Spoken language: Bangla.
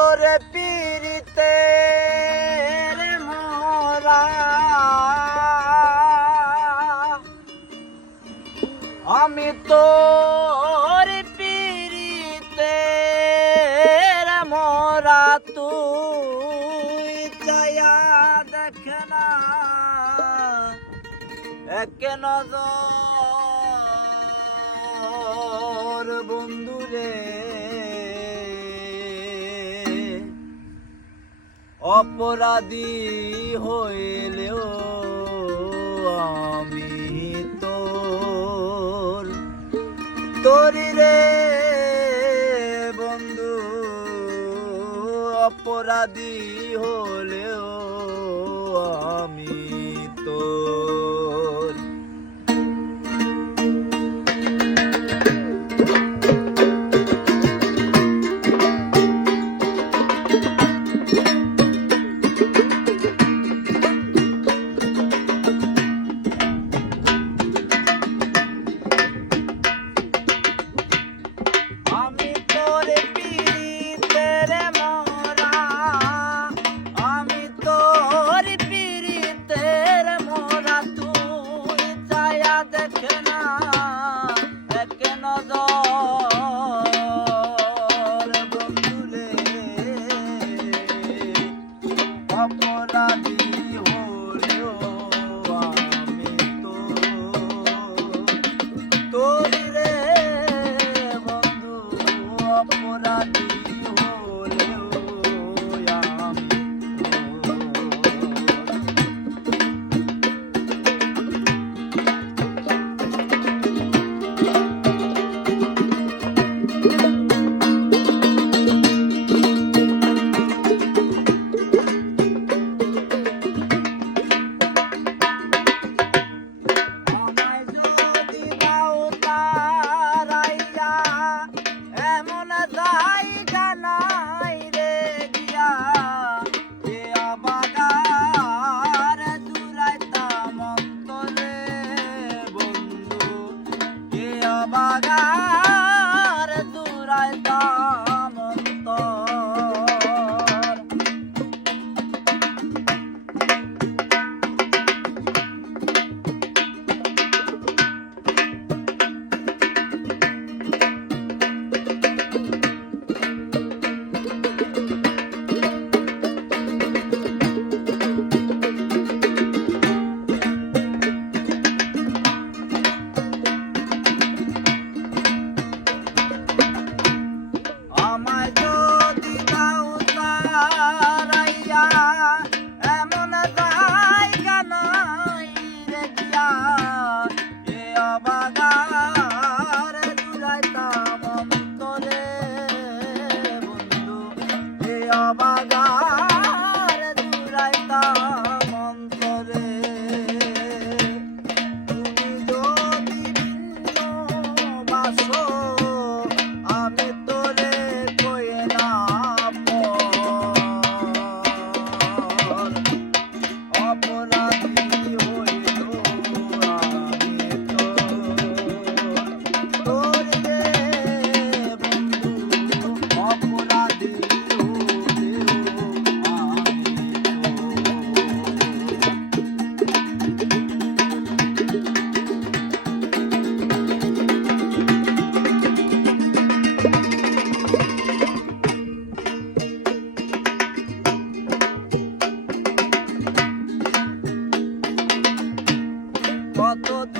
তোর পীড়িতে মোরা। আমি তোর পীড়িতে মোরা, তুই চায়া দেখ না। এক নজর বন্ধু রে অপরাধী হইলেও আমি তোর তরি বন্ধু। অপরাধী হলেও আমি তোর। বাগান কত